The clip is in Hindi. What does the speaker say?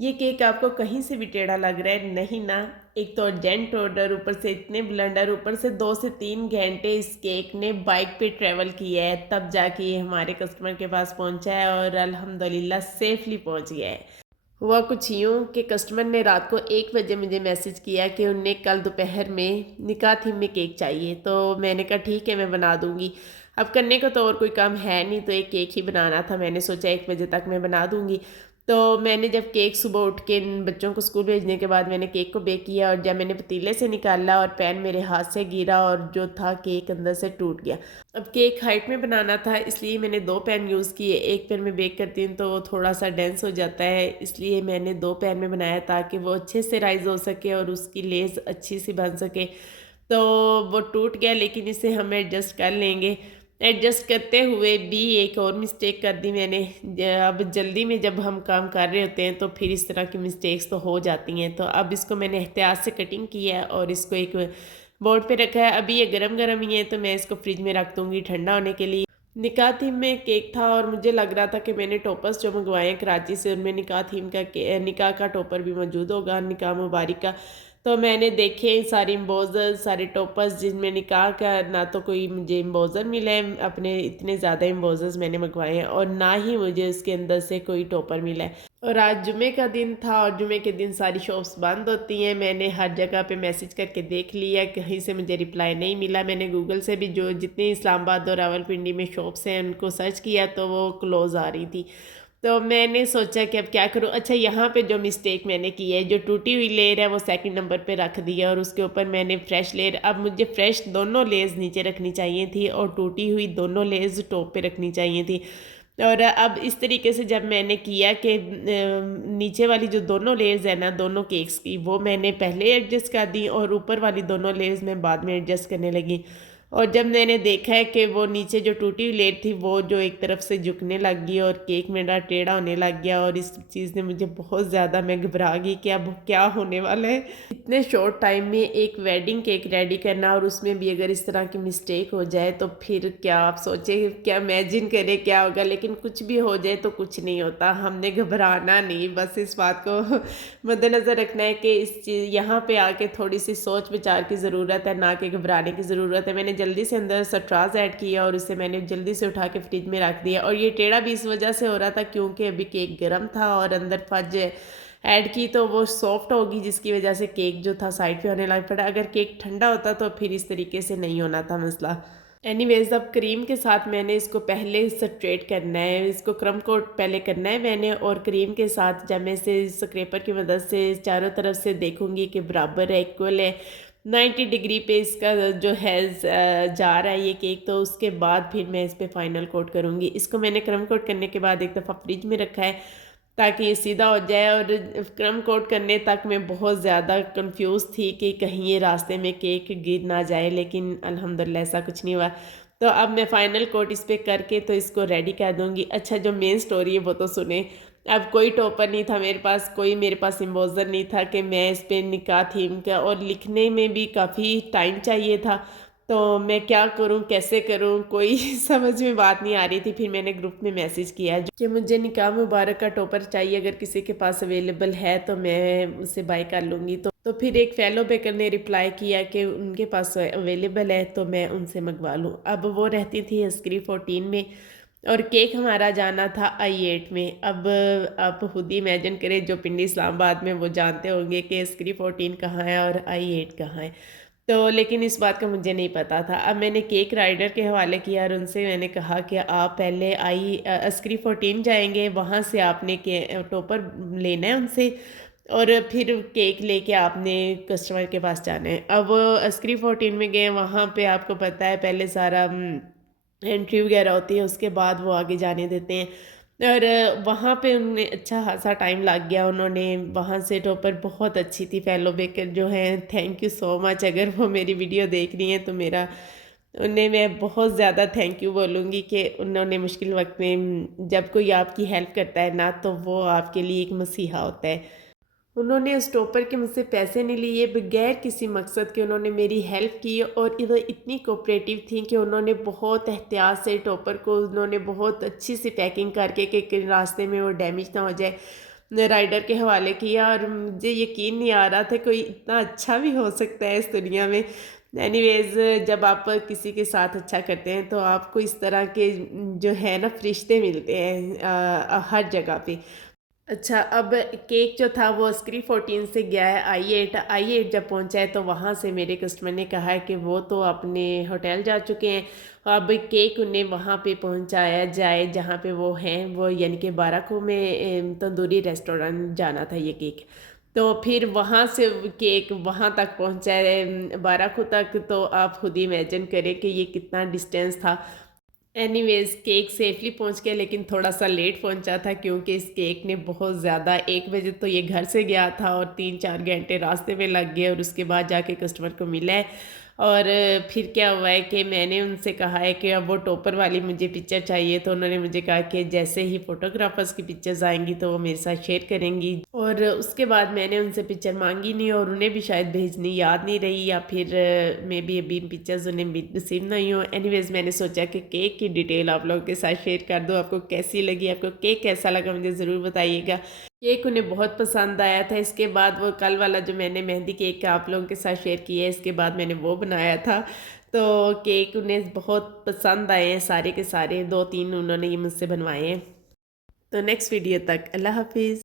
ये केक आपको कहीं से भी टेढ़ा लग रहा है, नहीं ना। एक तो अर्जेंट ऑर्डर, ऊपर से इतने ब्लंडर, ऊपर से 2 से 3 घंटे इस केक ने बाइक पे ट्रैवल किया है, तब जाके ये हमारे कस्टमर के पास पहुंचा है और अल्हम्दुलिल्लाह सेफली पहुंच गया है। हुआ कुछ यूँ कि कस्टमर ने रात को 1 बजे मुझे मैसेज किया कि उन्हें कल दोपहर में निकाह थीम में केक चाहिए। तो मैंने कहा ठीक है, मैं बना दूँगी। अब करने को तो और कोई काम है नहीं, तो एक केक ही बनाना था। मैंने सोचा 1 बजे तक मैं बना दूँगी। तो मैंने जब केक सुबह उठ के इन बच्चों को स्कूल भेजने के बाद मैंने केक को बेक किया, और जब मैंने पतीले से निकाला और पैन मेरे हाथ से गिरा और जो था केक अंदर से टूट गया। अब केक हाइट में बनाना था, इसलिए मैंने 2 पैन यूज़ किए। एक पैन में बेक करती हूँ तो वो थोड़ा-सा डेंस हो जाता है, इसलिए मैंने 2 पैन में बनाया ताकि वो अच्छे से राइज़ हो सके और उसकी लेस अच्छी सी बन सके। तो वो टूट गया, लेकिन इसे हम एडजस्ट कर लेंगे। एडजस्ट करते हुए भी एक और मिस्टेक कर दी मैंने। अब जल्दी में जब हम काम कर रहे होते हैं तो फिर इस तरह की मिस्टेक्स तो हो जाती हैं। तो अब इसको मैंने एहतियात से कटिंग की है और इसको एक बोर्ड पे रखा है। अभी ये गरम-गरम ही है, तो मैं इसको फ्रिज में रख दूँगी ठंडा होने के लिए। निकाह थीम में केक था और मुझे लग रहा था कि मैंने टॉपर्स जो मंगवाए हैं कराची से, उनमें निकाह थीम का निकाह का टॉपर भी मौजूद होगा, निकाह मुबारक का। तो मैंने देखे सारे एम्बोज़र, सारे टॉपर्स जिनमें निकाह का, ना तो कोई मुझे एम्बोज़र मिला है, अपने इतने ज़्यादा एम्बोज़र्स मैंने मंगवाए हैं, और ना ही मुझे उसके अंदर से कोई टॉपर मिला है। और आज जुमे का दिन था और जुमे के दिन सारी शॉप्स बंद होती हैं। मैंने हर जगह पे मैसेज करके देख लिया, कहीं से मुझे रिप्लाई नहीं मिला। मैंने गूगल से भी जो जितने इस्लामाबाद और रावलपिंडी में शॉप्स हैं उनको सर्च किया, तो वो क्लोज़ आ रही थी। तो मैंने सोचा कि अब क्या करूँ? अच्छा, यहाँ पे जो मिस्टेक मैंने की है, जो टूटी हुई लेयर है वो सेकंड नंबर पे रख दिया और उसके ऊपर मैंने फ्रेश लेयर, अब मुझे फ्रेश दोनों लेयर्स नीचे रखनी चाहिए थी और टूटी हुई दोनों लेयर्स टॉप पे रखनी चाहिए थी। और अब इस तरीके से जब मैंने किया कि नीचे वाली जो दोनों लेयर्स है ना दोनों केक्स की, वो मैंने पहले एडजस्ट कर दी और ऊपर वाली दोनों लेयर्स मैं बाद में एडजस्ट करने लगी। और जब मैंने देखा है कि वो नीचे जो टूटी हुई लेयर थी वो जो एक तरफ से झुकने लग गई और केक मेरा टेढ़ा होने लग गया, और इस चीज़ ने मुझे बहुत ज़्यादा, मैं घबरा गई कि अब क्या होने वाला है। इतने शॉर्ट टाइम में एक वेडिंग केक रेडी करना, और उसमें भी अगर इस तरह की मिस्टेक हो जाए तो फिर क्या आप सोचे, क्या इमेजिन करें क्या होगा। लेकिन कुछ भी हो जाए तो कुछ नहीं होता, हमने घबराना नहीं, बस इस बात को मद्देनज़र रखना है कि इस चीज़ यहाँ पे आके थोड़ी सी सोच विचार की ज़रूरत है, ना कि घबराने की ज़रूरत है। मैंने जल्दी से अंदर सट्राज़ ऐड किया और उसे मैंने जल्दी से उठा के फ्रिज में रख दिया, और ये टेढ़ा भी इस वजह से हो रहा था क्योंकि अभी केक गर्म था और अंदर फज ऐड की तो वो सॉफ्ट होगी, जिसकी वजह से केक जो था साइड पे होने लग पड़ा। अगर केक ठंडा होता तो फिर इस तरीके से नहीं होना था मसला। एनीवेज़, अब क्रीम के साथ मैंने इसको पहले सैचुरेट करना है, इसको क्रम कोट पहले करना है मैंने, और क्रीम के साथ जब मैं इसे स्क्रैपर की मदद से चारों तरफ से देखूंगी कि बराबर है, इक्वल है, 90 डिग्री पे इसका जो है जा रहा है ये केक, तो उसके बाद फिर मैं इस पर फाइनल कोट करूँगी। इसको मैंने क्रम कोट करने के बाद एक दफ़ा फ्रिज में रखा है ताकि ये सीधा हो जाए, और क्रम कोट करने तक मैं बहुत ज़्यादा कंफ्यूज थी कि कहीं ये रास्ते में केक गिर ना जाए, लेकिन अल्हम्दुलिल्लाह ऐसा कुछ नहीं हुआ। तो अब मैं फाइनल कोट इस पे करके तो इसको रेडी कर दूँगी। अच्छा, जो मेन स्टोरी है वो तो सुने। अब कोई टॉपर नहीं था मेरे पास, कोई मेरे पास एम्बोज़र नहीं था कि मैं इस पे निकाह थीम का, और लिखने में भी काफ़ी टाइम चाहिए था। तो मैं क्या करूँ, कैसे करूँ, कोई समझ में बात नहीं आ रही थी। फिर मैंने ग्रुप में मैसेज किया कि मुझे निकाह मुबारक का टॉपर चाहिए, अगर किसी के पास अवेलेबल है तो मैं उससे बाय कर लूँगी। तो फिर एक फेलो बेकर ने रिप्लाई किया कि उनके पास अवेलेबल है तो मैं उनसे मंगवा लूँ। अब वो रहती थी अस्करी 14 में और केक हमारा जाना था I8 में। अब आप खुद ही इमेजिन करें, जो पिंडी इस्लामाबाद में वो जानते होंगे कि अस्करी 14 कहाँ है और I8 कहाँ है। तो लेकिन इस बात का मुझे नहीं पता था। अब मैंने केक राइडर के हवाले किया और उनसे मैंने कहा कि आप पहले अस्करी 14 जाएँगे, वहाँ से आपने के टॉपर लेना है उनसे, और फिर केक लेके आपने कस्टमर के पास जाना है। अब अस्करी 14 में गए, वहाँ पे आपको पता है पहले सारा एंट्री वगैरह होती है, उसके बाद वो आगे जाने देते हैं। और वहाँ पे उन्हें अच्छा खासा टाइम लग गया। उन्होंने वहाँ से टॉपर बहुत अच्छी थी फेलो बेकर जो हैं, थैंक यू सो मच। अगर वो मेरी वीडियो देख रही हैं तो मेरा उन्हें मैं बहुत ज़्यादा थैंक यू बोलूँगी कि उन्होंने मुश्किल वक्त में जब कोई आपकी हेल्प करता है ना, तो वो आपके लिए एक मसीहा होता है। उन्होंने उस टॉपर के मुझसे पैसे नहीं लिए, बगैर किसी मकसद के उन्होंने मेरी हेल्प की, और इधर इतनी कोऑपरेटिव थी कि उन्होंने बहुत एहतियात से टॉपर को उन्होंने बहुत अच्छी सी पैकिंग करके कि रास्ते में वो डैमेज ना हो जाए, राइडर के हवाले किया और मुझे यकीन नहीं आ रहा था कोई इतना अच्छा भी हो सकता है इस दुनिया में। एनीवेज़ जब आप किसी के साथ अच्छा करते हैं तो आपको इस तरह के जो है ना फरिश्ते मिलते हैं हर जगह पे। अच्छा, अब केक जो था वो स्क्री 14 से गया है I8। I8 जब पहुंचा है तो वहाँ से मेरे कस्टमर ने कहा है कि वो तो अपने होटल जा चुके हैं। अब केक उन्हें वहाँ पे पहुंचाया जाए जहाँ पे वो हैं, वो यानी कि बाराको में तंदूरी रेस्टोरेंट जाना था ये केक। तो फिर वहाँ से केक वहाँ तक पहुँचा है बाराको तक, तो आप खुद ही इमेजिन करें कि ये कितना डिस्टेंस था। एनीवेज़ केक सेफ़ली पहुंच गया, लेकिन थोड़ा-सा लेट पहुंचा था क्योंकि इस केक ने बहुत ज़्यादा 1 बजे तो ये घर से गया था और 3-4 घंटे रास्ते में लग गए और उसके बाद जाके कस्टमर को मिला है। और फिर क्या हुआ है कि मैंने उनसे कहा है कि अब वो टॉपर वाली मुझे पिक्चर चाहिए, तो उन्होंने मुझे कहा कि जैसे ही फ़ोटोग्राफ़र्स की पिक्चर्स आएँगी तो वो मेरे साथ शेयर करेंगी। और उसके बाद मैंने उनसे पिक्चर माँगी नहीं और उन्हें भी शायद भेजनी याद नहीं रही, या फिर मे बी अभी पिक्चर्स उन्हें रिसीव नहीं हो। एनीवेज़ मैंने सोचा कि केक की डिटेल आप लोगों के साथ शेयर कर दूँ। आपको कैसी लगी, आपको केक कैसा लगा मुझे ज़रूर बताइएगा। केक उन्हें बहुत पसंद आया था। इसके बाद वो कल वाला जो मैंने मेहंदी केक आप लोगों के साथ शेयर किया है, इसके बाद मैंने वो बनाया था। तो केक उन्हें बहुत पसंद आए हैं सारे के सारे, 2-3 उन्होंने ये मुझसे बनवाए हैं। तो नेक्स्ट वीडियो तक अल्लाह हाफ़िज़।